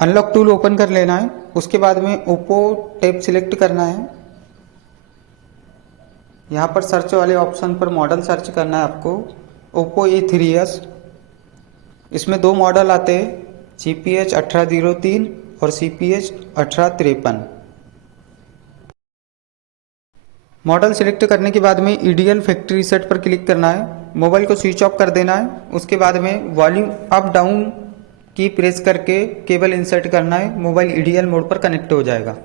Unlock tool open कर लेना है। उसके बाद में ओप्पो टैब सिलेक्ट करना है। यहाँ पर सर्च वाले ऑप्शन पर मॉडल सर्च करना है आपको, ओप्पो A3s। इसमें दो मॉडल आते हैं, CPH1803 और CPH1853। मॉडल सिलेक्ट करने के बाद में ईडीएल फैक्ट्री रीसेट पर क्लिक करना है। मोबाइल को स्विच ऑफ कर देना है। उसके बाद में वॉल्यूम अप डाउन की प्रेस करके केबल इंसर्ट करना है। मोबाइल ईडीएल मोड पर कनेक्ट हो जाएगा।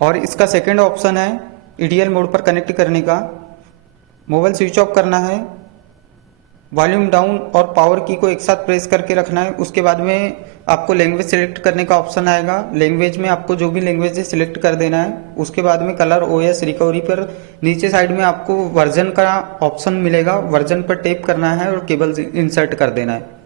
और इसका सेकंड ऑप्शन है ईडीएल मोड पर कनेक्ट करने का। मोबाइल स्विच ऑफ करना है, वॉल्यूम डाउन और पावर की को एक साथ प्रेस करके रखना है। उसके बाद में आपको लैंग्वेज सेलेक्ट करने का ऑप्शन आएगा। लैंग्वेज में आपको जो भी लैंग्वेज है सिलेक्ट कर देना है। उसके बाद में कलर ओएस रिकवरी पर नीचे साइड में आपको वर्जन का ऑप्शन मिलेगा, वर्जन पर टैप करना है और केबल इंसर्ट कर देना है।